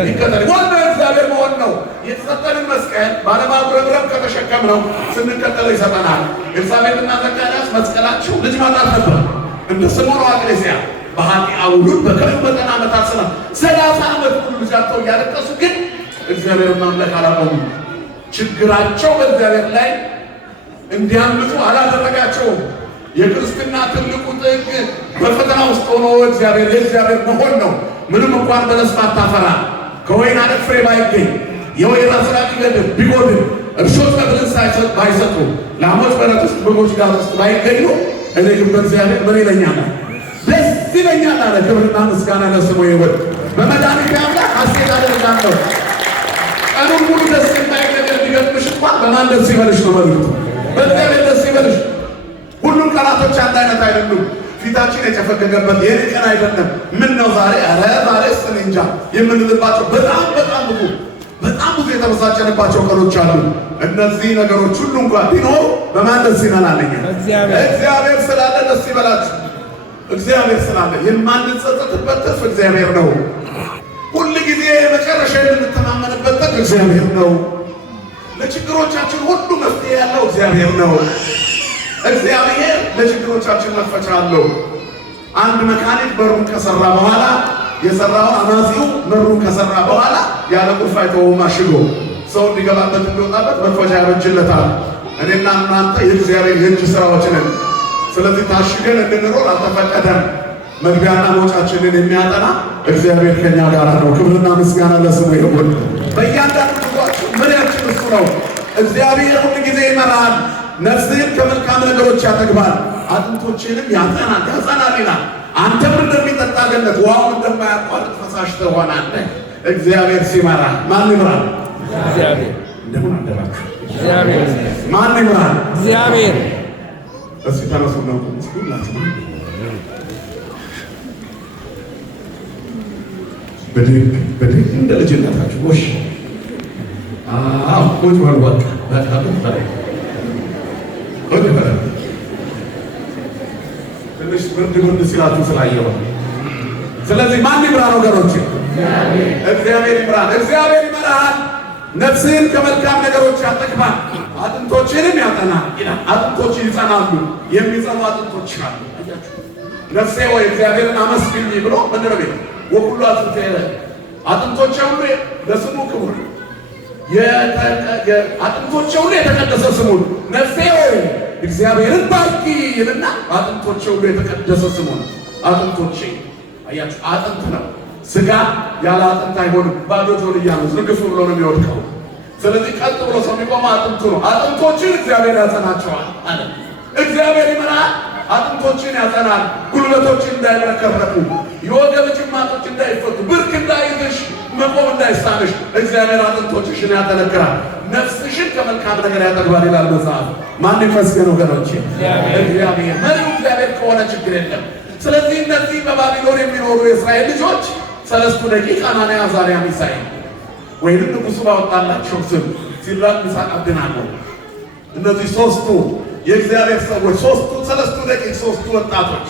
ይከተል። ዋናው እግዚአብሔር መሆን ነው። የተሰጠንን መስቀል ባለማጉረምረም ከተሸከምነው ስንከተለው ይሰጠናል። ኤልሳቤጥና ዘካርያስ መስቀላቸው ልጅ ማጣት ነበር። እንደ ስምዖን ወአግሬስያ በኃጢአት ውሉድ በከዩ መጠን ዓመታት 30 ዓመት ሁሉ ልጃቸው እያለቀሱ ግን እግዚአብሔርን ማምለክ አላቆሙም። ችግራቸው በእግዚአብሔር ላይ እንዲያምፁ አላደረጋቸውም። የክርስትና ትልቁ ጥግ በፈተና ውስጥ ሆኖ የእግዚአብሔር መሆን ነው። ምንም እንኳን በለስ ባታፈራ፣ ከወይን አረግ ፍሬ ባይገኝ፣ የወይራ ስራ ቢጎድል፣ እርሾች መብልን ባይሰጡ፣ ላሞች በረት ውስጥ በጎች ጋር ውስጥ ባይገኙ፣ እኔ ግን በእግዚአብሔር ምን ይለኛል? ደስ ይለኛል አለ። ክብርና ምስጋና ለስሙ ይሁን። በመድኃኒቴ አምላክ ሐሴት አደርጋለሁ። ቀኑን ሙሉ ደስ የማይል ነገር ቢገጥምሽ እንኳን በማን ደስ ይበልሽ ነው መልዕክቱ። በእግዚአብሔር ደስ ይበልሽ። ሁሉም ቀናቶች አንድ አይነት አይደሉም። ፊታችን የጨፈገገበት የኔ ቀን አይደለም። ምን ነው ዛሬ? ኧረ ዛሬ ስን እንጃ የምንልባቸው በጣም ብዙ የተበሳጨንባቸው ቀኖች አሉ። እነዚህ ነገሮች ሁሉ እንኳን ቢኖሩ በማን ደስ ይለናል? እግዚአብሔር ስላለ ደስ ይበላችሁ። እግዚአብሔር ስላለ የማንጸጸትበት ትርፍ እግዚአብሔር ነው። ሁል ጊዜ መጨረሻ የምንተማመንበት ጥግ እግዚአብሔር ነው። ለችግሮቻችን ሁሉ መፍትሄ ያለው እግዚአብሔር ነው። እግዚአብሔር ለችግሮቻችን መፈቻ አለው። አንድ መካኒክ በሩን ከሰራ በኋላ የሰራውን አናጺው በሩን ከሰራ በኋላ ያለ ቁልፍ አይተውም። አሽጎ ሰው እንዲገባበት እንዲወጣበት መክፈቻ ያበጅለታል። እኔና እናንተ የእግዚአብሔር የእጅ ስራዎች ነን። ስለዚህ ታሽገን እንድንኖር አልተፈቀደም። መግቢያና መውጫችንን የሚያጠና እግዚአብሔር ከኛ ጋር ነው። ክብርና ምስጋና ለስሙ ይሁን። በእያንዳንዱ ጉዟችን መሪያችን እሱ ነው። እግዚአብሔር ሁል ጊዜ ይመራል። ነፍስህን ከመልካም ነገሮች ያጠግባል፣ አጥንቶችንም ያጸናል ይላል። አንተም እንደሚጠጣ ገነት ውሃውን እንደማያቋርጥ ፈሳሽ ትሆናለህ። እግዚአብሔር ሲመራ ማን ይምራል? እግዚአብሔር። እንደምን አደራችሁ? እግዚአብሔር። ማን ይምራል? እግዚአብሔር። እስኪ ተነሱ ነው ሁላችሁ በድግ እንደ ልጅነታችሁ ጎሽ ቁጭ በሉ። በቃ ትንሽ ብርድ ሲላችሁ ስላየው። ስለዚህ ማን ይምራል ወገኖች? እግዚአብሔር ይምራል። እግዚአብሔር ይመራሃል። ነፍስህን ከመልካም ነገሮች ያጠግባል፣ አጥንቶችንም ያጠናል ይላል። አጥንቶች ይጸናሉ። የሚጸኑ አጥንቶች አሉ። ነፍሴ ወይ እግዚአብሔርን አመስግኝ ብሎ ምንድነው የሚለው? ወኩሉ አጥንቶቼ ሁሉ ለስሙ ክቡር፣ አጥንቶቼ ሁሉ የተቀደሰ ስሙን። ነፍሴ ወይ እግዚአብሔርን ባርኪ ይልና አጥንቶቼ ሁሉ የተቀደሰ ስሙን። አጥንቶቼ አያችሁ፣ አጥንት ነው። ስጋ ያለ አጥንት አይሆንም። ባዶ ጆልያ ነው፣ ዝርግፍ ብሎ ነው የሚወድቀው። ስለዚህ ቀጥ ብሎ ሰው የሚቆመው አጥንቱ ነው። አጥንቶችን እግዚአብሔር ያጸናቸዋል አለ። እግዚአብሔር ይመራል፣ አጥንቶችን ያጸናል። ጉልበቶችን እንዳይረከረኩ፣ የወገብ ጅማቶች እንዳይፈቱ፣ ብርክ እንዳይዝሽ፣ መቆም እንዳይሳንሽ እግዚአብሔር አጥንቶችሽን ያጠነክራል። ነፍስሽን ከመልካም ነገር ያጠግባል ይላል መጽሐፍ። ማን ይመስገን ወገኖቼ? እግዚአብሔር። መሪው እግዚአብሔር ከሆነ ችግር የለም። ስለዚህ እነዚህ በባቢሎን የሚኖሩ የእስራኤል ልጆች ሰለስቱ ደቂቅ አናንያ፣ አዛርያ፣ ሚሳኤል ወይም ንጉሡ ባወጣላቸው ስም ሲድራቅ፣ ሚሳቅ፣ አብደናጎ እነዚህ ሶስቱ የእግዚአብሔር ሰዎች፣ ሶስቱ ሰለስቱ ደቂቅ፣ ሶስቱ ወጣቶች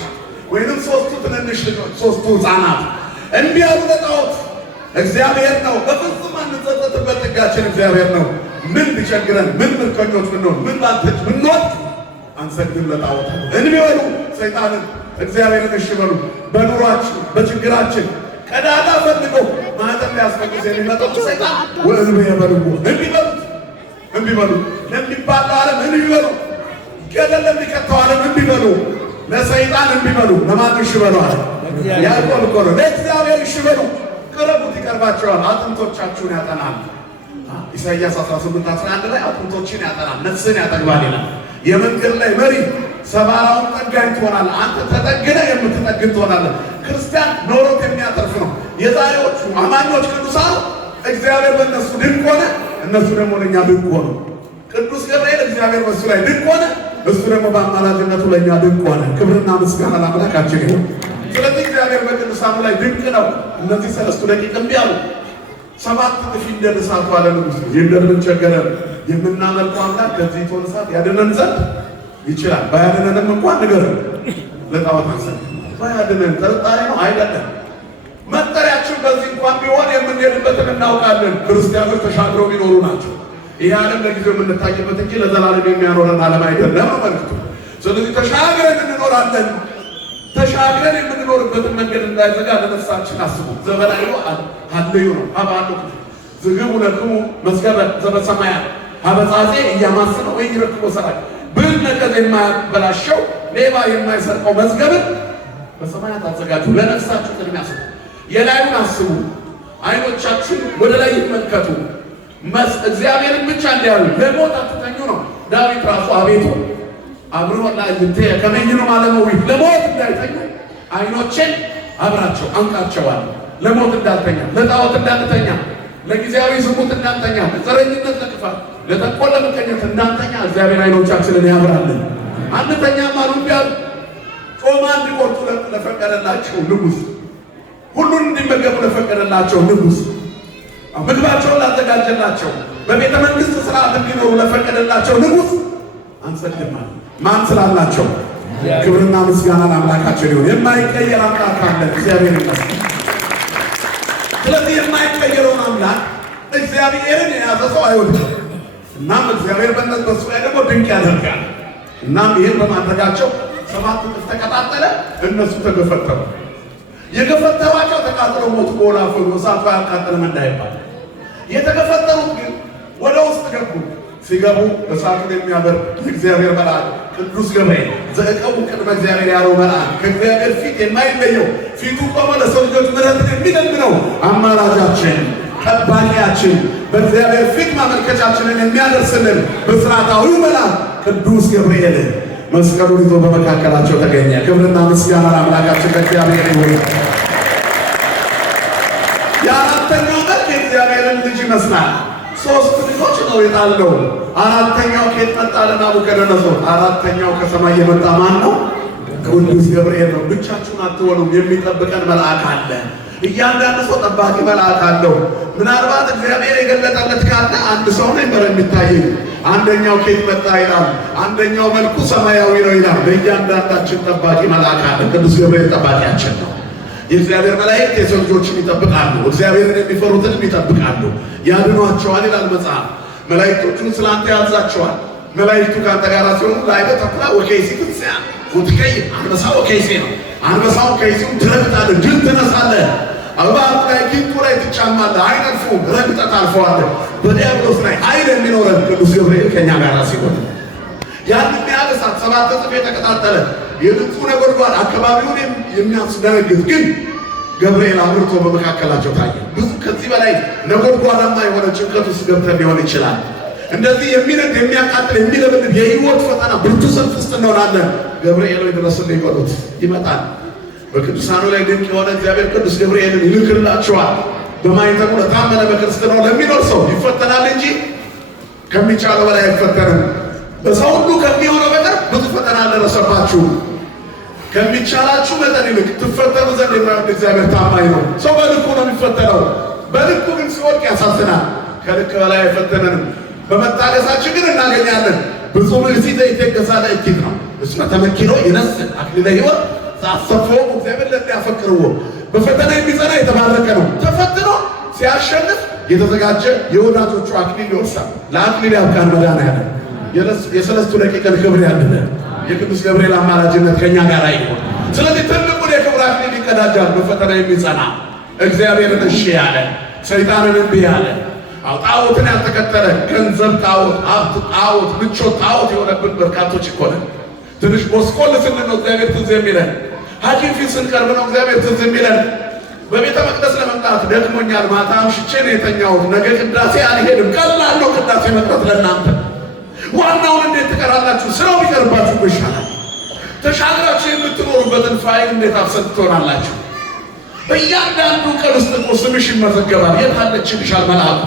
ወይንም ሶስቱ ትንንሽ ልጆች፣ ሶስቱ ሕፃናት እምቢ አሉ ለጣዖት። እግዚአብሔር ነው። በፍጹም አንጸጸትበት። ጥጋችን እግዚአብሔር ነው። ምን ቢቸግረን፣ ምን ምርኮኞች ብንሆን፣ ምን ባንተች ብንወድቅ አንሰግድም ለጣዖታት። እንቢ በሉ ሰይጣንን፣ እግዚአብሔርን እሺ በሉ። በኑሯችን በችግራችን ቀዳዳ ፈልገው ማህተም ሊያስፈቅስ የሚመጣው ሰይጣን ወእንቢ የበልዎ እንቢ በሉት፣ እንቢ በሉ። ለሚባለው ዓለም እንቢ በሉ። ገደል ለሚከተው ዓለም እንቢ በሉ። ለሰይጣን እንቢ በሉ። ለማን እሺ በሉ አለ? ያዕቆብ እኮ ነው። ለእግዚአብሔር እሺ በሉ። ቅረቡት፣ ይቀርባቸዋል። አጥንቶቻችሁን ያጠናል። ኢሳይያስ 18:11 ላይ አጥንቶችን ያጠናል፣ ነፍስን ያጠግባል ይላል። የመንገድ ላይ መሪ ሰባራውን ጠጋኝ ትሆናለህ። አንተ ተጠግነህ የምትጠግን ትሆናለህ። ክርስቲያን ኖሮት የሚያተርፍ ነው። የዛሬዎቹ አማኞች ቅዱሳን እግዚአብሔር በእነሱ ድንቅ ሆነ፣ እነሱ ደግሞ ለእኛ ድንቅ ሆኑ። ቅዱስ ገብርኤል እግዚአብሔር በእሱ ላይ ድንቅ ሆነ፣ እሱ ደግሞ በአማላጅነቱ ለእኛ ድንቅ ሆነ። ክብርና ምስጋና ለአምላካችን ይሁን። ስለዚህ እግዚአብሔር በቅዱሳኑ ላይ ድንቅ ነው። እነዚህ 3 ደቂቅ እምቢ አሉ። 7 እጥፍ ይንደድ እሳቱ አለ ንጉሡ። ይንደድ ምን ቸገረን? የምናመልከው አምላክ ከዚህ እቶን እሳት ያድነን ዘንድ ይችላል። ባያድነንም እንኳን ንገረን፣ ለጣዖት አንሰግድም። ባያድነን ጥርጣሬ ነው አይደለም። መጠሪያችን በዚህ እንኳን ቢሆን የምንሄድበትን እናውቃለን። ክርስቲያኖች ተሻግረው የሚኖሩ ናቸው። ይህ ዓለም ለጊዜው የምንታይበት እንጂ ለዘላለም የሚያኖረን ዓለም አይደለም ነው መልክቱ። ስለዚህ ተሻግረን እንኖራለን። ተሻግረን የምንኖርበትን መንገድ እንዳይዘጋ ለነፍሳችን አስቡ። ዘበላዩ ሀልዩ ነው አባሉ ዝግቡ ለክሙ መዝገበ ዘበሰማያት አበጻጼ እያማስነ ወይ ይረክቦ ሰራይ ብል ነቀዝ የማያበላሸው ሌባ የማይሰርቀው መዝገብን በሰማያት አዘጋጁ። ለነፍሳችሁ ቅድሚያ ስጡ። የላዩን አስቡ። አይኖቻችን ወደ ላይ ይመልከቱ። እግዚአብሔርን ብቻ እንዲያዩ ለሞት አትተኙ ነው ዳዊት ራሱ አቤቱ አብሮና እንተ ከመኝኑ ማለመው ለሞት እንዳይተኛ አይኖችን አብራቸው አንቃቸዋል። ለሞት እንዳልተኛ፣ ለጣዖት እንዳልተኛ፣ ለጊዜያዊ ዝሙት እንዳልተኛ፣ ለዘረኝነት፣ ለክፋት፣ ለተንኮል፣ ለምቀኝነት እንዳልተኛ እግዚአብሔር አይኖቻችንን ያብራልን። አንተኛም አሉ ቢያሉ ጮማ እንዲቆርጡ ለፈቀደላቸው ንጉሥ፣ ሁሉን እንዲመገቡ ለፈቀደላቸው ንጉሥ፣ ምግባቸውን ላዘጋጀላቸው፣ በቤተ መንግሥት ሥርዓት እንዲኖሩ ለፈቀደላቸው ንጉሥ አንሰግድም አሉ። ማን ስላላቸው? ክብርና ምስጋና ለአምላካችን ይሁን። የማይቀየር አምላክ አለ፣ እግዚአብሔር ይመስገን። ስለዚህ የማይቀየረውን አምላክ እግዚአብሔርን የያዘ ሰው አይወድም። እናም እግዚአብሔር በእነሱ ላይ ደግሞ ድንቅ ያደርጋል። እናም ይህን በማድረጋቸው 7 እጥፍ ተቀጣጠለ፣ እነሱ ተገፈተሩ። የገፈተሯቸው ተቃጥለው ሞቱ። በወላፈኑ እሳቱ አያቃጥልም እንዳይባል የተገፈተሩት ግን ወደ ውስጥ ገቡ። ሲገቡ እሳቱን የሚያበርድ የእግዚአብሔር መልአክ ቅዱስ ገብርኤል ዘእቀቡ ቅድመ እግዚአብሔር ያለው መልአክ ከእግዚአብሔር ፊት የማይለየው ፊቱ ቆሞ ለሰው ልጆች ምሕረትን የሚለምነው አማላጃችን፣ ጠባቂያችን፣ በእግዚአብሔር ፊት ማመልከቻችንን የሚያደርስልን ብስራታዊው መልአክ ቅዱስ ገብርኤል መስቀሉን ይዞ በመካከላቸው ተገኘ። ክብርና ምስጋና ለአምላካችን ለእግዚአብሔር ይሁን። የአራተኛው መልክ የእግዚአብሔርን ልጅ ይመስላል። 3 ልጆች ነው የጣለው። 4ኛው ከየት መጣ? ለናቡከደነፆር። 4ኛው ከሰማይ የመጣ ማን ነው? ቅዱስ ገብርኤል ነው። ብቻችሁን አትሆኑም፣ የሚጠብቀን መልአክ አለ። እያንዳንዱ ሰው ጠባቂ መልአክ አለው። ምናልባት እግዚአብሔር የገለጠለት ካለ አንድ ሰው ነው የሚታየኝ። አንደኛው ከየት መጣ ይላል፣ አንደኛው መልኩ ሰማያዊ ነው ይላል። በእያንዳንዳችን ጠባቂ መልአክ አለ። ቅዱስ ገብርኤል ጠባቂያችን ነው። የእግዚአብሔር መላእክት የሰው ልጆችን ይጠብቃሉ፣ እግዚአብሔርን የሚፈሩትንም ይጠብቃሉ፣ ያድኗቸዋል ይላል መጽሐፍ። መላእክቶቹን ስላንተ ያዛቸዋል። መላእክቱ ከአንተ ጋር ሲሆኑ ላይበ ተኩላ ወከይሲ ትንሣኤ ወትቀይ አንበሳ ወከይሲ ነው። አንበሳው ከይሲውን ትረግጣለህ፣ ድል ትነሳለህ። እባቡ ላይ ጊንጡ ላይ ትጫማለህ፣ አይነድፉም፣ ረግጠህ ታልፈዋለህ። በዲያብሎስ ላይ ኃይል የሚኖረን ቅዱስ ገብርኤል ከእኛ ጋር ሲሆን ያንን ያህል እሳት 7 እጥፍ የተቀጣጠለ የድምፁ ነጎድጓድ አካባቢውን የሚያስደነግጥ ግን ገብርኤል አብርቶ በመካከላቸው ታየ። ብዙ ከዚህ በላይ ነጎድጓዳማ የሆነ ጭንቀት ውስጥ ገብተን ሊሆን ይችላል። እንደዚህ የሚነድ የሚያቃጥል የሚለበልብ የህይወት ፈተና ብርቱ ሰልፍ ውስጥ እንሆናለን። ገብርኤል ወይ ድረሱልኝ በሉት፣ ይመጣል። በቅዱሳኑ ላይ ድንቅ የሆነ እግዚአብሔር ቅዱስ ገብርኤልን ይልክላቸዋል። በማይተሙ ለታመነ በክርስትናው ለሚኖር ሰው ይፈተናል እንጂ ከሚቻለው በላይ አይፈተንም። በሰው ሁሉ ከሚሆነው በቀር ብዙ ፈተና አልደረሰባችሁ። ከሚቻላችሁ መጠን ይልቅ ትፈተኑ ዘንድ የማይወድ እግዚአብሔር ታማኝ ነው። ሰው በልኩ ነው የሚፈተነው። በልኩ ግን ሲወድቅ ያሳዝናል። ከልክ በላይ አይፈተነንም። በመታገሳችን ግን እናገኛለን። ብዙ ምልሲ ዘይቴገሳ ለእኪት ነው እስመ ተመኪኖ ይነስል አክሊለ ሕይወት ዘአሰፈው እግዚአብሔር ለሚያፈቅርዎ። በፈተና የሚጸና የተባረከ ነው። ተፈትኖ ሲያሸንፍ የተዘጋጀ የወዳጆቹ አክሊል ይወርሳል። ለአክሊል ያብቃን መድኃኔዓለም። የሰለስቱ ደቂቅ ክብር ያድለን። የቅዱስ ገብርኤል አማላጅነት ከኛ ጋር ይሁን። ስለዚህ ትልቁን የክብር አክሊል ይቀዳጃል በፈተና የሚጸና እግዚአብሔርን እሺ ያለ ሰይጣንን እምቢ ያለ ጣዖትን ያልተከተለ ገንዘብ ጣዖት፣ ሀብት ጣዖት፣ ምቾት ጣዖት የሆነብን በርካቶች እኮ ነን። ትንሽ ቦስቆል ስንል ነው እግዚአብሔር ትዝ የሚለን። ሐኪም ፊት ስንቀርብ ነው እግዚአብሔር ትዝ የሚለን። በቤተ መቅደስ ለመምጣት ደክሞኛል፣ ማታ አምሽቼ ነው የተኛሁት፣ ነገ ቅዳሴ አልሄድም። ቀላል ነው ቅዳሴ መቅረት ለእናንተ። ዋናውን እንዴት ትቀራላችሁ? ስራው ቢቀርባችሁ እኮ ይሻላል። ተሻግራችሁ የምትኖሩበትን ፋይል እንዴት አብሰት ትሆናላችሁ? በእያንዳንዱ ቀን ውስጥ እኮ ስምሽ ይመዘገባል። የት አለችልሻል መልአኩ?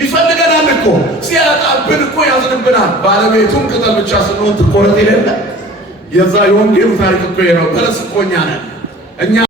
ይፈልገናል እኮ ሲያጣብን እኮ ያዝንብናል። ባለቤቱም ቅጠል ብቻ ስንሆን ትቆረጥ የሌለ የዛ የወንጌሉ ታሪክ እኮ ነው። በለስ እኮ እኛ ነን እኛ